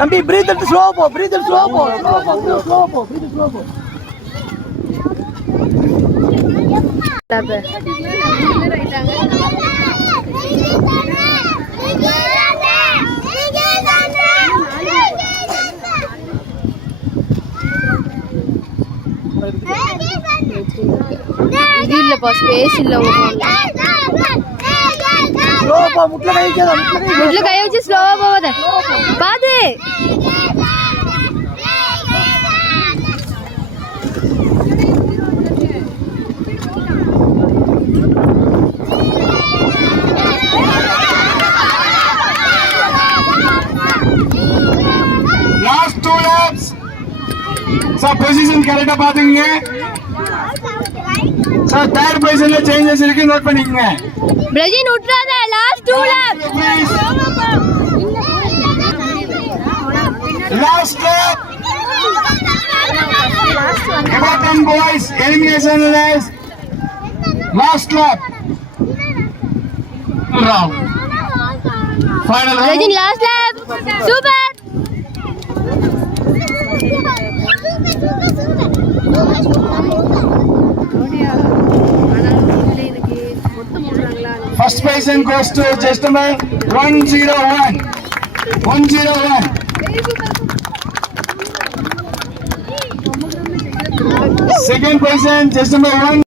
தம்பி பிரீத் எடுத்து ஸ்லோ போ, பிரீத் எடுத்து ஸ்லோ போ, ஸ்லோ போ, பிரீத் ஸ்லோ போ. இது இல்லப்பா, ஸ்பேஸ் இல்ல. ஸ்லோ போ, முட்ல கை வச்சு ஸ்லோவா போவாத. பாது Last 2 laps. Sir, position correct பாத்துங்க. Sir, third positionல changes இருக்கு, நோட் பண்ணிக்கங்க. பிரஜின் உட்றாத. Last 2 laps. Last lap. Important boys, elimination race. Last lap. Round. Final round. Prajin last lab. Super. First position goes to just number 101. 101. Second position just number 1.